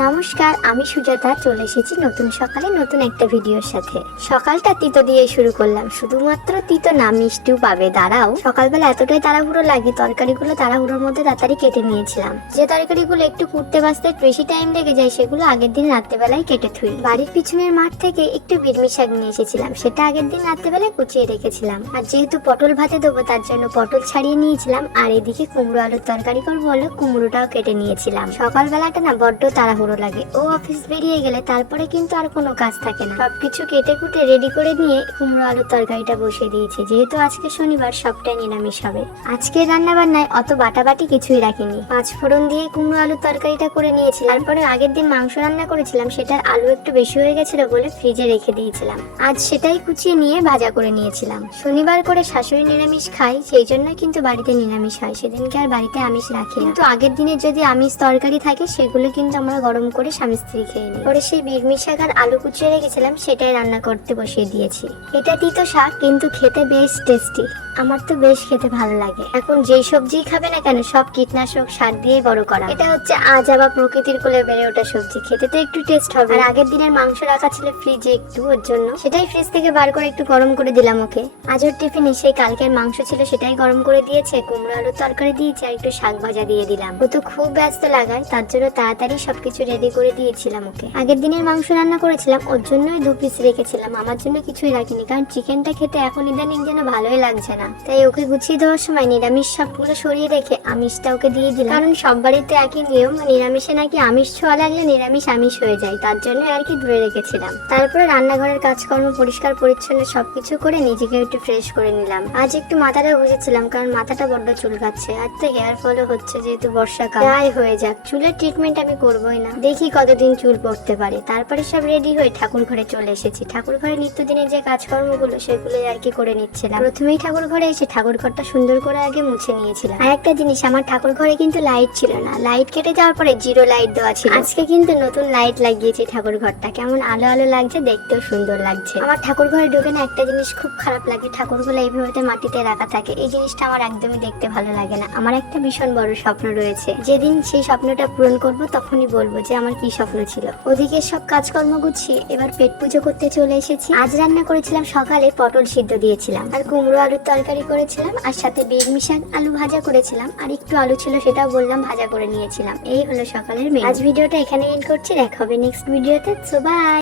নমস্কার, আমি সুজাতা চলে এসেছি নতুন সকালে নতুন একটা ভিডিওর সাথে। সকালটা তিতো দিয়ে শুরু করলাম, শুধুমাত্র তিতো না, মিষ্টিও পাবে। দাঁড়াও, সকালবেলা এতটাই তাড়াহুড়ো লাগে, তরকারিগুলো তাড়াহুড়োর মধ্যে তাড়াতাড়ি কেটে নিয়েছিলাম। যে তরকারিগুলো একটু কুটতে বাঁচতে বেশি টাইম লেগে যায় সেগুলো আগের দিন রাত্রেবেলায় কেটে থুই। বাড়ির পিছনের মাঠ থেকে একটু বির্মি শাক নিয়ে এসেছিলাম, সেটা আগের দিন রাত্রেবেলায় কুচিয়ে রেখেছিলাম। আর যেহেতু পটল ভাতে দেবো তার জন্য পটল ছাড়িয়ে নিয়েছিলাম, আর এদিকে কুমড়ো আলুর তরকারি করবো বলে কুমড়োটাও কেটে নিয়েছিলাম। সকালবেলাটা না বড্ড তাড়াহুড়ো লাগে, ও অফিস বেরিয়ে গেলে তারপরে কিন্তু আর কোনো কাজ থাকে না। সবকিছু কেটে কুটে রেডি করে নিয়ে কুমড়ো আলুর তরকারিটা বসিয়ে দিয়েছি। যেহেতু আজকে শনিবার, সবটাই নিরামিষ হবে। আজকে রান্না বান্নায় অত বাটাবাটি কিছুই রাখিনি, 5 ফোড়ন দিয়ে কুমড়ো আলুর তরকারিটা করে নিয়েছিলাম। তারপরে আগের দিন মাংস রান্না করেছিলাম, সেটার আলু একটু বেশি হয়ে গেছিল বলে ফ্রিজে রেখে দিয়েছিলাম। আজ সেটাই কুচিয়ে নিয়ে ভাজা করে নিয়েছিলাম। শনিবার করে শাশুড়ি নিরামিষ খাই, সেই জন্য কিন্তু বাড়িতে নিরামিষ হয়, সেদিনকে আর বাড়িতে আমিষ রাখি। কিন্তু আগের দিনে যদি আমিষ তরকারি থাকে সেগুলো কিন্তু আমরা গরম করে স্বামী স্ত্রী খেয়ে নিই। পরে সেই বির্মি শাক আর আলু কুচিয়ে রেখেছিলাম, সেটাই রান্না করতে বসিয়ে দিয়েছি। এটা তিতো শাক, কিন্তু খেতে বেশ টেস্টি। আমার তো বেশ খেতে ভালো লাগে। এখন যেই সবজি খাবে না কেন সব কীটনাশক সার দিয়ে বড় করা। এটা হচ্ছে আজ আবার প্রকৃতির কোলে বেড়ে ওঠা সবজি, খেতে তো একটু টেস্ট হবে। আর আগের দিনের মাংস রাখা ছিল ফ্রিজে একটু, ওর জন্য সেটাই ফ্রিজ থেকে বার করে একটু গরম করে দিলাম ওকে। আজ ওর টিফিনে সেই কালকের মাংস ছিল, সেটাই গরম করে দিয়েছে, কুমড়ো আলুর তরকারি দিয়েছি, আর একটু শাক ভাজা দিয়ে দিলাম। ও তো খুব ব্যস্ত লাগায়, তার জন্য তাড়াতাড়ি সবকিছু রেডি করে দিয়েছিলাম ওকে। আগের দিনের মাংস রান্না করেছিলাম, ওর জন্যই 2 পিস রেখেছিলাম, আমার জন্য কিছুই রাখিনি, কারণ চিকেনটা খেতে এখন ইদানিং যেন ভালোই লাগছে না। তাই ওকে গুছিয়ে দেওয়ার সময় নিরামিষ সবগুলো সরিয়ে রেখে আমিষটা ওকে দিয়ে দিলাম, কারণ সব বাড়িতে একই নিয়ম, নিরামিষে নাকি আমিষ ছোঁয়া লাগলে নিরামিষ আমিষ হয়ে যায়, তার জন্য আর কি দূরে রেখেছিলাম। তারপরে রান্নাঘরের কাজকর্ম পরিষ্কার পরিচ্ছন্ন সবকিছু করে নিজেকে একটু ফ্রেশ করে নিলাম। আজ একটু মাথাটা ঘষেছিলাম, কারণ মাথাটা বড্ড চুলকাচ্ছে, আর তো হেয়ার ফলও হচ্ছে, যেহেতু বর্ষাকাল। যাই হয়ে যাক, চুলের ট্রিটমেন্ট আমি করবোই না, দেখি কতদিন চুল পড়তে পারে। তারপরে সব রেডি হয়ে ঠাকুর ঘরে চলে এসেছি। ঠাকুর ঘরে নিত্যদিনের যে কাজকর্মগুলো সেগুলো আর কি করে নিচ্ছিলাম। প্রথমেই ঠাকুর ঘরে এসে ঠাকুর ঘরটা সুন্দর করে আগে মুছে নিয়েছিলাম। আর একটা জিনিস, আমার ঠাকুর ঘরে কিন্তু লাইট ছিল না, লাইট কেটে যাওয়ার পরে 0 লাইট দেওয়া ছিল। আজকে কিন্তু নতুন লাইট লাগিয়েছি। ঠাকুর ঘরটা কেমন আলো আলো লাগছে, দেখতেও সুন্দর লাগছে। আমার ঠাকুর ঘরে ঢুকে না একটা জিনিস খুব খারাপ লাগে, ঠাকুরগুলো এইভাবে মাটিতে রাখা থাকে, এই জিনিসটা আমার একদমই দেখতে ভালো লাগে না। আমার একটা ভীষণ বড় স্বপ্ন রয়েছে, যেদিন সেই স্বপ্নটা পূরণ করব তখনই বলবো যে আমার কি স্বপ্ন ছিল। ওদিকে সব কাজকর্ম গুছিয়ে এবার পেট পুজো করতে চলে এসেছি। আজ রান্না করেছিলাম সকালে পটল সিদ্ধ দিয়েছিলাম, আর কুমড়ো আলুর তরকারি করেছিলাম, আর সাথে বির্মি শাক আলু ভাজা করেছিলাম, আর একটু আলু ছিল সেটাও বললাম ভাজা করে নিয়েছিলাম। এই হলো সকালের মেনু। আজ ভিডিওটা এখানে এন্ড করছি, দেখা হবে নেক্সট ভিডিওতে। So by.